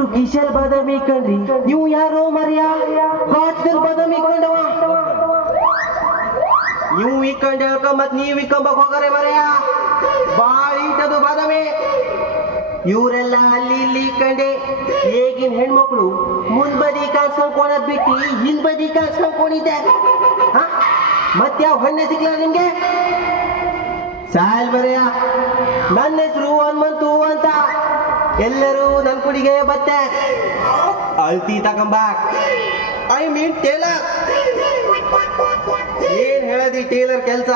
ಎಲ್ರು ಬದಮಿ ಬಾದಾಮಿ ಇಕ್ಕಂಡ್ರಿ ನೀವು ಯಾರೋ ಮರ್ಯಾ? ಕಾಟ್ದಲ್ಲಿ ಬಾದಾಮಿ ಕಂಡವ? ನೀವು ಇಕ್ಕಂಡ್ ಹೇಳ್ಕ ಮತ್ ನೀವ್ ಇಕ್ಕಂಬಕ್ ಹೋಗರೆ ಮರೆಯ? ಬಾಳ ಈಟದು ಬಾದಾಮಿ. ಇವರೆಲ್ಲ ಅಲ್ಲಿ ಇಲ್ಲಿ ಕಂಡೆ. ಈಗಿನ ಹೆಣ್ಮಕ್ಳು ಮುಂದ್ಬದಿ ಕಾಸ್ಕೊಂಡ್ ಬಿಟ್ಟು ಹಿಂದ್ಬದಿ ಕಾಸ್ಕೊಂಡಿದ್ದೆ ಮತ್ಯಾವ ಹಣ್ಣೆ ಸಿಗ್ಲ ನಿಮ್ಗೆ? ಸಾಯಲ್ ಬರೆಯ ನನ್ನ ಹೆಸರು ಹನುಮಂತು ಅಂತ. ಎಲ್ಲರೂ ನನ್ನ ಕುಡಿಗೆ ಬತ್ತೆ. ಅಳ್ತಿ ತಗೊಂಬಾಕ್ ಐ ಮೀನ್ ಟೇಲರ್. ಏನ್ ಹೇಳದಿ ಟೇಲರ್ ಕೆಲಸ?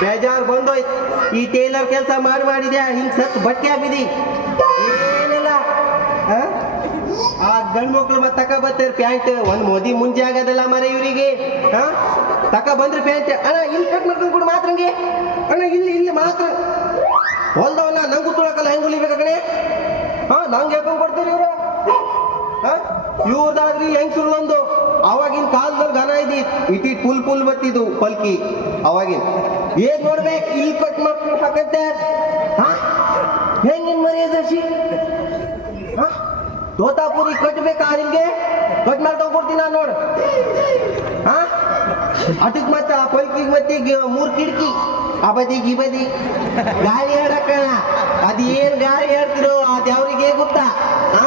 ಬೇಜಾರ್ ಬಂದೋಯ್ತು. ಈ ಟೇಲರ್ ಕೆಲಸ ಮಾಡಿ ಮಾಡಿದ್ಯಾ? ಹಿಂಗ್ ಸತ್ ಬಟ್ಟೆ ಆಗಿದಿ ಏನಿಲ್ಲ. ಆ? ಗಂಡ್ ಮಕ್ಳು ಮತ್ತೆ ತಕ ಬರ್ತಾರೆ ಪ್ಯಾಂಟ್. ಒಂದ್ ಮೋದಿ ಮುಂಜೆ ಆಗೋದಲ್ಲ ಮರ ಇವರಿಗೆ. ತಕ ಬಂದ್ರೆ ಪ್ಯಾಂಟ್. ಅಣ್ಣ, ಇಲ್ಲಿ ಕಟ್ ಮಾಡ್ಕೊಂಡು ಮಾತ್ರ ಮಾತ್ರಂಗೆ. ಅಣ್ಣ, ಇಲ್ಲಿ ಇಲ್ಲಿ ಮಾತ್ರ. ಹೊಲ್ದವಲ್ಲ ನಂಗೂ ತುಳಕಲ್ಲ ಹೆಂಗ್ ಹೊಲಿಬೇಕ ಕಣೆ? ಹಾ, ನಂಗೆ ಹೇಳ್ಕೊಂಡ್ ಕೊಡ್ತೀರಿ ಇವ್ರ? ಇವ್ರದಾದ್ರಿ ಹೆಂಗ್ ಸುಳ್ಳೊಂದು ಅವಾಗಿನ ಕಾಲದಲ್ಲಿ ಘನ ಇದ್ದಿ ಇಟ್ಟಿ ಪುಲ್ ಪುಲ್ ಬತ್ತಿದ್ದು ಪಲ್ಕಿ, ಅವಾಗಿನ. ಏನ್ ನೋಡ್ಬೇಕು? ಇಲ್ಲಿ ಕಟ್ ಮಾಡ್ಕೊಂಡು ಹಾಕತ್ತೆ. ಹಾ ಹೆಂಗಿನ್ ಮರ್ಯಾದರ್ಶಿ ತೋತಾಪುರಿ ಕಟ್ಬೇಕಾ ನಿಮ್ಗೆ? ಕಟ್ ಮಾಡ್ಕೊಂಡ್ ಕೊಡ್ತೀನಿ ನಾನು ನೋಡು. ಹಾ ಅದಕ್ಕೆ ಮತ್ತೆ, ಆ ಪೈಕಿಗೆ ಮತ್ತೆ ಮೂರು ಕಿಟಕಿ. ಆ ಬದಿಗೆ ಈ ಬದಿ. ಗಾಳಿ ಅದು ಏನು ಗಾಳಿ ಆಡ್ತಿರೋ ಅದು ಯಾವ್ರಿಗೆ ಗೊತ್ತಾ? ಹಾ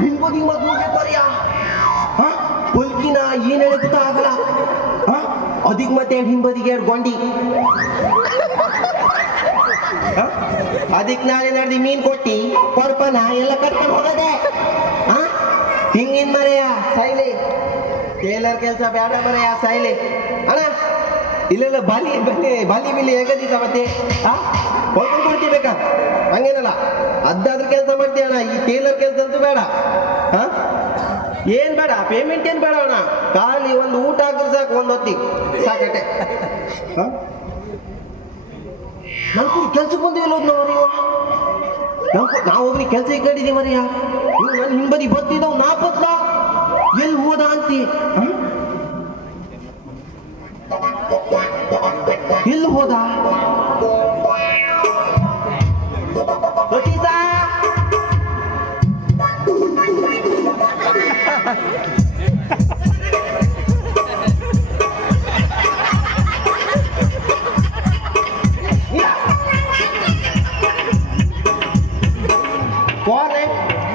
ಹಿಂಗೋಗಿ ಮದುವೆ ಮುಗಿತಾರ್ಯಾ ಹಾ ಪಲ್ಕಿನ ಏನ್ ಹೇಳಿ ಗೊತ್ತಾಗಲ್ಲ ಹಾ ಅದಕ್ಕೆ ಮತ್ತೆ ಹಿಂಬದಿಗೆ ಗೊಂಡಿ. ಹಾ? ಅದಕ್ ನಾಳೆ ನಡೆದಿ ಮೀನ್ ಕೊಟ್ಟಿ ಕೊರ್ಪನ ಎಲ್ಲ ಕರ್ಕೊಂಡು ಹೋಗದೆ. ಹಿಂಗಿನ ಮರೆಯ ಸೈಲಿ ಟೇಲರ್ ಕೆಲಸ ಬೇಡ ಮರೆಯ ಸೈಲಿ ಅಣ್ಣ, ಇಲ್ಲೆಲ್ಲ ಬಾಲಿ ಬಲಿ ಬಾಲಿ ಬಿಲ್ಲಿ ಹೇಗದಿದ್ದ ಮತ್ತೆ? ಹೊಲ್ಕೊಂಡು ಕೊಡ್ತೀವಿ ಬೇಕಾ? ಹಂಗೇನಲ್ಲ. ಅದಾದ್ರ ಕೆಲಸ ಮಾಡ್ತೀಯ ಅಣ್ಣ? ಈ ಟೇಲರ್ ಕೆಲಸ ಅಂತೂ ಬೇಡ ಏನ್ ಬೇಡ? ಪೇಮೆಂಟ್ ಏನ್ ಬೇಡ ಅಣ್ಣ? ಖಾಲಿ ಒಂದು ಊಟ ಹಾಕಿದ್ರೆ ಸಾಕು, ಒಂದು ಹೊತ್ತಿ. ಸಾಕಟ್ಟೆ. ಹಾ? ನನ್ ಕೆಲ್ಸಕ್ಕೆ ಕೆಲ್ಸಕ್ಕೆ ಬಂದಿಲ್ಲ ನಾವು. ನೀವು ನಾವು ಹೋಗ್ರಿ ಕೆಲಸ ಇಟ್ಟಿದ್ದೀವಿ ಮರಿಯ. ನೀವು ನನ್ನ ಹಿಂಬದಿ ನಾ ಬದ್ಲ? ಎಲ್ಲಿ ಹೋದ ಅಂತಿ? ಎಲ್ಲಿ ಹೋದ!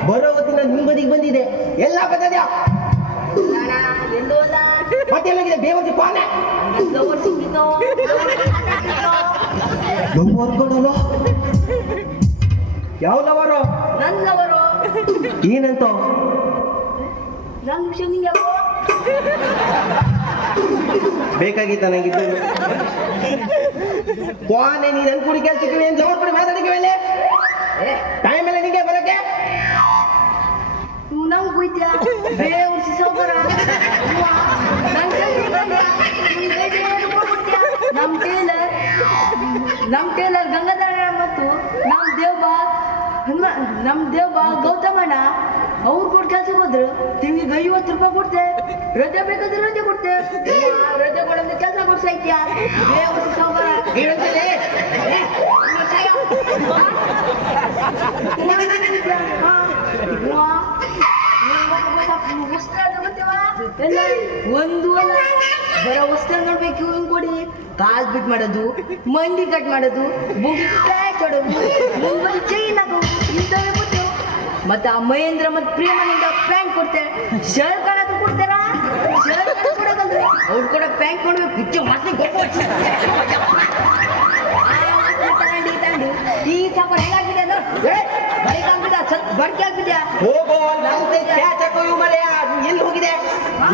ಬರೋ ಹೊತ್ತಿನ ಹಿಂಬದಿಗೆ ಬಂದಿದೆ. ಎಲ್ಲ ಬಂದದ್ಯಾ? ಮತ್ತೆ ಎಲ್ಲೋಗಿದೆ? ಲವ್ವರ್ಗಳಲ್ಲ? ಯಾವ ಲವರು? ನನ್ನವರು ಏನಂತ? ಬೇಕಾಗಿತ್ತ ನಂಗಿದ್ದು ಕ್ವಾನೆ ನೀನ್ ಅನ್ಕೂಡಿ ಕೇಳ್ತಿದ್ದೀನಿ ಏನ್ ಲವರ್ ಕೊಡಿ ಮಾತಾಡಿಕೆ ಮೇಲೆ ಟೈಮ್ ಎಲ್ಲ ನಿಂಗೆ ಬರಕ್ಕೆ? ಬೈತ್ಯಾ ಬೇವರ್ಸಿ ಸೌಕರ? ನಮ್ ಟೇಲರ್ ನಮ್ ಟೇಲರ್ ಗಂಗಾಧರ ಮತ್ತು ನಮ್ ದೇವ್ಬಾ ಹನುಮ ನಮ್ ದೇವ್ಬಾ ಗೌತಮಣ್ಣ ಅವ್ರು ಕೊಟ್ಟು ಕೆಲ್ಸಕ್ಕೆ ಹೋದ್ರು. ತಿಂಗಳಿಗೆ ಐವತ್ತು ರೂಪಾಯಿ ಕೊಡ್ತೆ ರಜೆ ಬೇಕಾದ್ರೆ ರಜೆ ಕೊಡ್ತೆ. ರಜೆ ಕೊಡೋದು ಕೆಲಸ ಕೊಡ್ಸೈತ್ಯಾ ಬೇವರ್ಸಿ ಸೌಕರ ಏನಂತಲೇ ಒಂದು ಅಲ್ಲ. ಬರೋ ವಸ್ತ್ರ ನೋಡ್ಬೇಕು ಇವ್ನ್ ಕೊಡಿ. ಕಾಲ್ ಬಿಟ್ ಮಾಡೋದು, ಮಂಡಿ ಕಟ್ ಮಾಡೋದು ಪ್ಯಾಕ್ ಮತ್ತೆ ಆ ಮಹೇಂದ್ರ ಮತ್ತೆ ಪ್ರೇಮನಿಂದ ಪ್ಯಾಂಟ್ ಕೊಡ್ತೇವೆ ಶರ್ಟ್ ಕೊಡ್ತಾರಾ? ಶರ್ಟ್ ಅವ್ರು ಕೂಡ ಪ್ಯಾಂಟ್ ಕೊಡ್ಬೇಕು ಇಚ್ಚೆ ಮತ್ತೆ ಈ ಸಾಕು ಹೆಂಗಾಗಿದೆ ಅದು ಆಗ್ಬಿಟ್ಟ ಹೋಗೋ ನಮ್ದೆ ಕ್ಯಾಚ್ ಹಾಕೋ ಇವ್ ಮರೆಯ ಎಲ್ಲಿ ಹೋಗಿದೆ?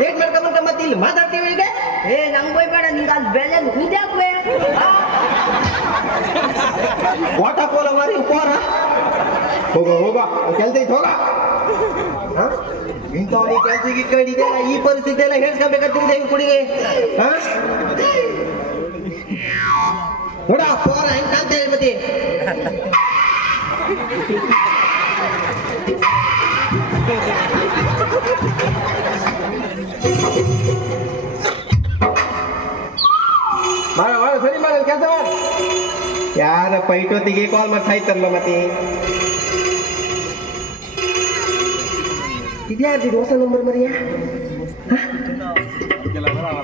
ಲೇಟ್ ಮತ್ತೆ ಇಲ್ಲಿ ಮಾತಾಡ್ತೀವಿ ಈಗ ಏ, ನಂಗೆ ಬೈಬೇಡ ನಿಂಗೆ ಅದು ಬೆಲೆ ಹುದ್ದೆ ಹಾಕ್ವೆ ವಾಟ ಕೋಲ ಮಾರಿ ಹೋಗ ಹೋಗ ಕೆಲ್ಸ ಇಟ್ಕೊಂಡಿದ್ಯಲ್ಲ ಈ ಪರಿಸ್ಥಿತಿ ಎಲ್ಲ ಹೇಳ್ಸ್ಕೊಬೇಕಂತಿದೆ ಇವ್ರ ಕುಡಿಗೆ? ನೋಡ ಪೋರ ಹೆಂಗ್ ಕಾಣ್ತಾ ಹೇಳ್ಬತ್ತಿ ಮಾಡ ಮಾಡ ಸರಿ ಮಾಡ ಕೆಲಸ ಮಾಡ ಯಾರಪ್ಪ ಇಟ್ಟೊತ್ತಿಗೆ ಕಾಲ್ ಮಾಡಿ ಸಾಯ್ತಾರಲ್ಲ ಮತ್ತೆ ಇದ್ಯಾರ್ದು ಹೊಸ ನಂಬರ್ ಮರಿಯ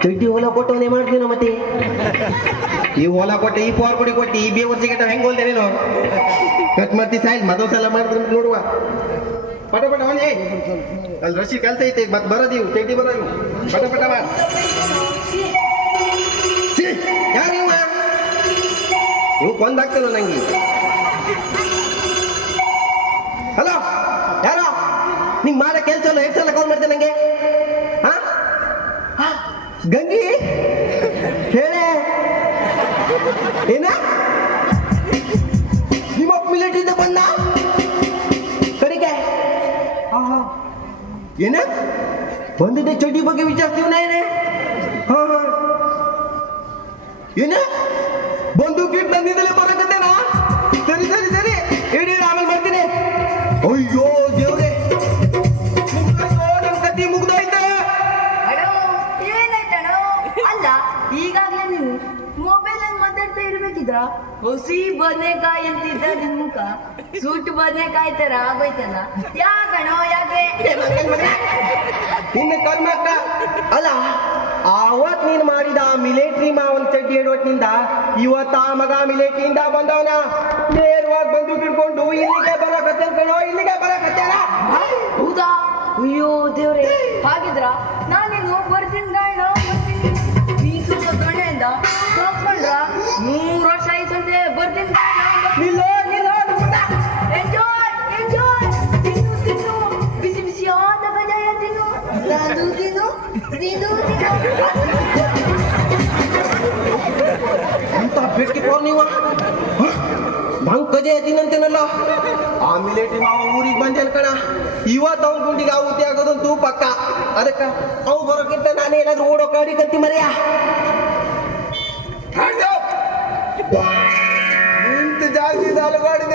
ಚಡ್ಡಿ ಹೊಲ ಕೊಟ್ಟವನೇ ಮಾಡ್ತೀನೋ ಮತ್ತೆ? ಈ ಹೊಲ ಕೊಟ್ಟೆ, ಈ ಪವರ್ ಕೊಡಿ ಕೊಟ್ಟು, ಈ ಬೇವರ್ ಸಿಗಟ ಹೆಂಗ್ ಹೋಲ್ದೆ ನೀನು? ಕಟ್ ಮಾಡ್ತಿ ಸಾಯಿಲ್ ಮದೋ ಸಲ ಮಾಡಿದ್ರೆ ನೋಡುವ. ಪಟ ಪಟ ಅವನೇ ಅಲ್ಲಿ ರಶಿ ಕೆಲಸ ಐತೆ ಮತ್ತೆ ಬರೋದೀವು ತೆಗ್ದಿ ಬರೋದು ಪಟ ಪಟ ಯಾರು ಇವ? ಇವು ಕೊಂದಾಗ್ತಿಲ್ಲ ನಂಗೆ. ಹಲೋ ಯಾರೋ? ನಿಂಗೆ ಮಾಡೋ ಕೆಲಸ ಎಲ್ಲ ಎಷ್ಟು ಸಲ ಕಾಲ್ ಮಾಡ್ತೇನೆ ನಂಗೆ. ಹಾ ಹಾ? ಗಂಗಿ? ಹೇಳೆ? ಏನ? ನಿಮ್ಮ ಮಿಲಿಟರಿಯಿಂದ ಬಂದ? ಕಡಿಕೆ. ಏನ? ಬಂದಿದ್ದೆ ಚಡ್ಡಿ ಬಗ್ಗೆ ವಿಚಾರಿಸ್ತೀವಿ ಏನೇ? ಹಾ ಹಾ. ಏನ? ಬಂದು ಕಿಟ್ ನಂದಿದ್ದಲೇ ಬರಕತ್ತೇನಾ? ಸರಿ ಸರಿ ಸರಿ. ಇಡೀ, ಆಮೇಲೆ ಬರ್ತೀನಿ. ಅಯ್ಯೋ. ಹೊಸಿ ಬದನೆಕಾಯಿ ಅಂತಿದ್ದ ನಿನ್ ಮುಖ. ಸೂಟ್ ಬದನೆಕಾಯಿ ತರ ಆಗೋಯ್ತಲ್ಲ. ಯಾಕಣೋ ಯಾಕೆ? ನಿನ್ನ ಕರ್ಮಕ್ಕ? ಅಲ್ಲ ಆವತ್ ನೀನ್ ಮಾಡಿದ ಮಿಲಿಟರಿ ಮಾವನ್ ಚಡ್ಡಿ ಹಿಡೋಟ್ನಿಂದ ಇವತ್ತ ಆ ಮಗ ಮಿಲಿಟರಿಯಿಂದ ಬಂದವನ ನೇರವಾಗಿ ಬಂದು ಹಿಡ್ಕೊಂಡು ಇಲ್ಲಿಗೆ ಬರಕತ್ತೆ ಕಣೋ ಇಲ್ಲಿಗೆ ಬರಕತ್ತಾನ? ಹೌದಾ? ಅಯ್ಯೋ ದೇವ್ರೆ ಹಾಗಿದ್ರ? ನಾನೇನು ಬರ್ತೀನಿ ಗಾಯಣ ಬರ್ತೀನಿ. ಬೀಸು ತಗೊಂಡ್ರ ಮೂರು ವರ್ಷ ಆಯ್ತಂತೆ ಬರ್ತೀನಿ ಎಂಜಾಯ್ ಎಂಜಾಯ್ ತಿನ್ನು ಬಿಸಿ ಬಿಸಿಯಾದ ಕಜಾಯ ತಿನ್ನು. ನಾನು ತಿನ್ನು, ನೀನು ಎಂತ ಬೆಟ್ಟಿ ಪೋರ್ ನೀವು? ನಂಗ್ ಕಜೆ ಎತ್ತಿನಂತೇನಲ್ಲ ಆ ಮಿಲಿಟರಿ ಮಾವ ಊರಿಗೆ ಬಂದೆ ಕಣ? ಇವತ್ತು ಗುಂಡಿಗೆ ಪಕ್ಕ. ಅದಕ್ಕ ಅವು ಬರೋಕ್ಕಿಂತ ನಾನು ಏನಾದರೂ ಓಡೋ ಕಾಡಿ ಕತ್ತಿ ಮರ್ಯ? هنجو منتظر ٿي چيو